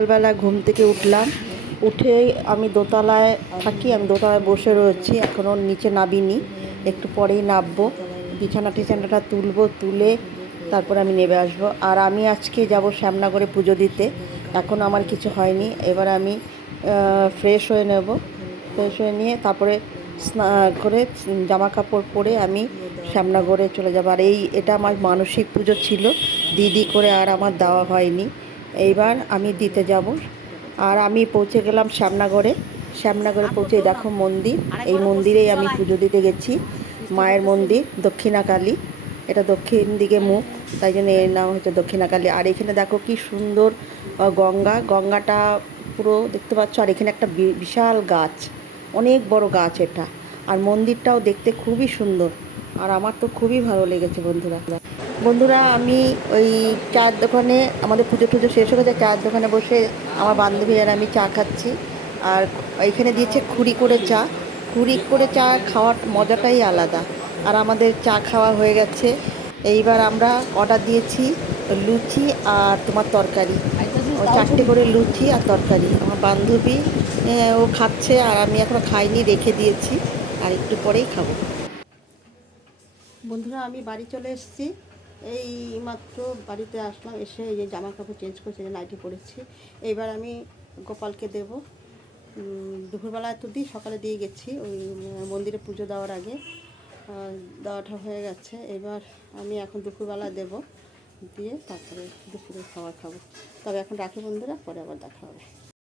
সকালবেলা ঘুম থেকে উঠলাম। উঠে আমি দোতলায় থাকি, আমি দোতলায় বসে রয়েছি। এখনও নিচে নাবিনি একটু পরেই নামবো। বিছানা টিছানাটা তুলবো, তুলে তারপর আমি নেমে আসব। আর আমি আজকে যাব শ্যামনগরে পুজো দিতে। এখন আমার কিছু হয়নি। এবার আমি ফ্রেশ হয়ে নেব। ফ্রেশ হয়ে নিয়ে তারপরে স্না- করে জামা কাপড় পরে আমি শ্যামনগরে চলে যাব। আর এই, এটা আমার মানসিক পুজো ছিল। দিদি করে আর আমার দেওয়া হয়নি। এইবার আমি দিতে যাব। আর আমি পৌঁছে গেলাম শ্যামনগরে। শ্যামনগরে পৌঁছে দেখো মন্দির। এই মন্দিরেই আমি পুজো দিতে গেছি। মায়ের মন্দির, দক্ষিণাকালী। এটা দক্ষিণ দিকে মুখ, তাই জন্য এর নাম হচ্ছে দক্ষিণাকালী। আর এখানে দেখো কি সুন্দর গঙ্গা। গঙ্গাটা পুরো দেখতে পাচ্ছ, আর এখানে একটা বিশাল গাছ। অনেক বড় গাছ এটা। আর মন্দিরটাও দেখতে খুবই সুন্দর। আর আমার তো খুবই ভালো লেগেছে বন্ধুরা। বন্ধুরা, আমি ওই চার দোকানে, আমাদের পুজো টুজো শেষ হয়ে গেছে চার দোকানে বসে আমার বান্ধবী আর আমি চা খাচ্ছি। আর এখানে দিয়েছে খুঁড়ি করে চা। খুঁড়ি করে চা খাওয়ার মজাটাই আলাদা। আর আমাদের চা খাওয়া হয়ে গেছে। এইবার আমরা অর্ডার দিয়েছি লুচি আর তোমার তরকারি। চারটে করে লুচি আর তরকারি। আমার বান্ধবী ও খাচ্ছে আর আমি এখনও খাইনি, রেখে দিয়েছি। আর একটু পরেই খাব। বন্ধুরা, আমি বাড়ি চলে এসেছি। এই মাত্র বাড়িতে আসলাম, এসে এই যে জামা কাপড় চেঞ্জ করছে যে নাইটি পরেছি এইবার আমি গোপালকে দেব। দুপুরবেলা তো দিই, সকালে দিয়ে গেছি, ওই মন্দিরে পুজো দেওয়ার আগে। দেওয়াটা হয়ে গেছে, এবার আমি এখন দুপুরবেলা দেব, দিয়ে তারপরে দুপুরে খাবার খাব। তবে এখন রাখি বন্ধুরা, পরে আবার দেখা হবে।